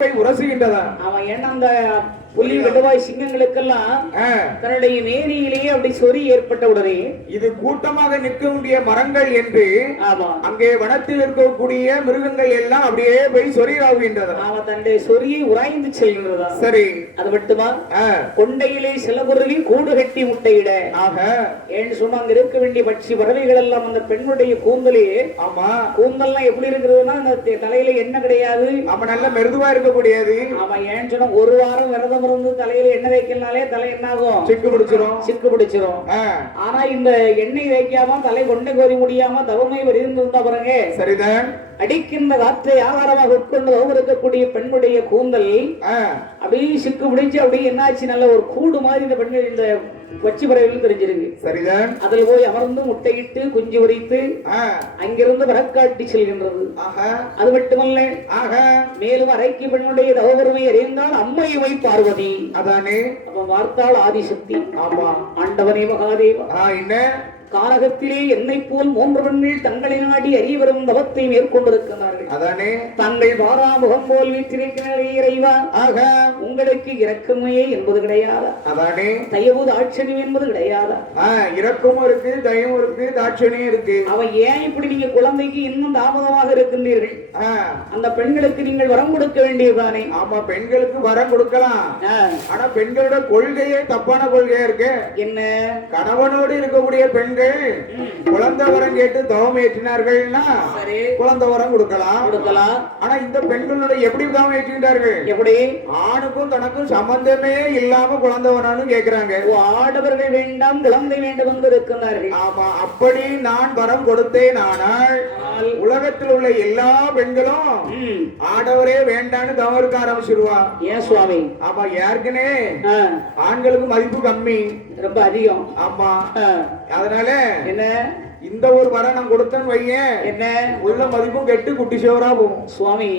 உரசுகின்றதா? அவன் ஏன்னா அந்த புலி வெடுவாய் சிங்கங்களுக்கெல்லாம் தன்னுடைய நேரியிலேயே அப்படி சொறி ஏற்பட்ட உடனே இது கூட்டமாக நிற்கக்கூடிய மரங்கள் என்று அங்கே வனத்தில் இருக்கக்கூடிய மிருகங்கள் எல்லாம் அப்படியே போய் சொறியாகுகின்றதா? அவன் தன்னுடைய சொறியை உராய்ந்து செல்கின்றதா? சரி, அது மட்டுமா கொண்டையிலே சில பொருளி கூடு கட்டி முட்டையிட ஏன்னு சொன்னா அங்க இருக்க வேண்டிய பட்சி பறவைகள் எல்லாம் அந்த பெண்ணுடைய கூந்தலையே கூந்தல்லாம் எப்படி இருக்கிறதுனா அந்த தலையில எண்ணெய் கிடையாது, அவன் நல்ல மெருதுவா இருக்கக்கூடியது. அவன் ஏன்னு சொன்னா ஒரு வாரம் விரதம் இருந்து தலையில எண்ணெய் வைக்கனாலே தலை என்ன ஆகும்? சிக்கு பிடிச்சிரும். ஆனா இந்த எண்ணெய் வைக்காம தலை கொண்டை கோரி முடியாம தவமை இருந்தா பாருங்க. சரிதான். அடிக்கின்ற காற்றை ஆகாரமாக உட்கொண்டு இருக்கக்கூடிய பெண்ணுடைய கூந்தல் அப்படியே சிக்கு பிடிச்சு அப்படியே என்னாச்சு, நல்ல ஒரு கூடு மாதிரி இந்த பெண்கள் இந்த வச்சி பறவைகள் தெரிஞ்சிருக்கு. சரிதான். அதில் போய் அமர்ந்து முட்டையிட்டு குஞ்சு உரித்து அங்கிருந்து வரக்காட்டி செல்கின்றது. அது மட்டுமல்ல, மேலும் அரைக்கு பெண்ணுடைய தவபெருமை அறிந்தால் அம்மையுமை பார்வதி, அதானே அப்ப வார்த்தாள் ஆதிசக்தி. ஆமா, ஆண்டவனே மகாதேவா, என்ன காரகத்திலே என்னை போல் 3 பெண்கள் தங்களை நாடி அறிய வரும் தவத்தை மேற்கொண்டிருக்கிறார்கள். அதானே தங்கள் வாராமுகம் போல் வீற்றிருக்கிற இறைவா, உங்களுக்கு இரக்கமையே என்பது கிடையாதா? அதானே தயவு தாட்சணியம் என்பது கிடையாதா? இரக்கமும் இருக்கு, தயவும் இருக்கு, தாட்சணியம் இருக்கு. அவன் ஏன் இப்படி நீங்க குழந்தைக்கு இன்னும் தாமதமாக இருக்கின்றீர்கள்? அந்த பெண்களுக்கு நீங்கள் வரம் கொடுக்க வேண்டியதுதானே? ஆமா, பெண்களுக்கு வரம் கொடுக்கலாம். ஆனா பெண்களோட கொள்கையே தப்பான கொள்கையா இருக்கு. என்ன? கணவனோடு இருக்கக்கூடிய பெண்கள் குழந்தை வரம் கேட்டு தவம் ஏற்றினார்கள்னா குழந்தை வரம் கொடுக்கலாம். ஆனா இந்த பெண்களோட எப்படி தவம் ஏற்றுகின்றார்கள்? எப்படி? ஆணுக்கும் தனக்கும் சம்பந்தமே இல்லாம குழந்தை வரணும்னு கேக்குறாங்க. ஆடவர்கள் வேண்டாம் குழந்தை வேண்டும் என்று இருக்கிறார்கள். ஆமா, அப்படி நான் வரம் கொடுத்தேன். ஆனால் உலகத்தில் உள்ள எல்லா பெண்களும் ஆடவரே வேண்டான்னு தவம் இருக்க ஆரம்பிச்சிருவா. ஏன் சுவாமி? ஆமா, ஏற்கனவே ஆண்களுக்கு மதிப்பு கம்மி, ரொம்ப அதிகம். ஆமா, அதனால என்ன இந்த ஒரு வரம் நான் கொடுத்தேன்னு வையேன், என்ன உள்ள மதிப்பும் கெட்டு குட்டி சிவரா போகும். சுவாமி,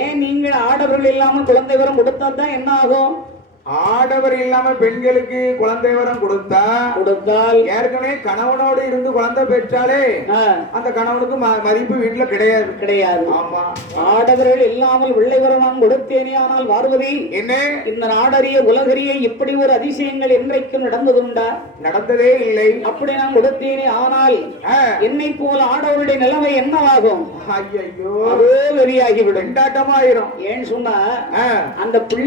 ஏன் நீங்கள் ஆடவர்கள் இல்லாம குழந்தை வரம் கொடுத்தா தான் என்ன ஆகும்? ஆடவர் இல்லாம பெண்களுக்கு குழந்தை வரம் கொடுத்தால் ஏற்கனவே கணவனோடு இருந்து குழந்தை பெற்றாலே அந்த கணவனுக்கு மதிப்பு வீட்டுல கிடையாது. ஆமா, ஆடவர்கள் இல்லாமல் பிள்ளை வரம் நான் கொடுத்தேனே. ஆனால் பார்வதி, என்ன இந்த நாடறிய உலகறிய இப்படி ஒரு அதிசயங்கள் என்றைக்கும் நடந்ததுண்டா? நடந்ததே இல்லை. அப்படி நான் கொடுத்தேனே. ஆனால் என்னை போல ஆடவருடைய நிலைமை என்னவாகும்? ஐயோ, அதே வெறியாகிவிடும், வெண்டாட்டமாயிரும். ஏன்னு சொன்னா அந்த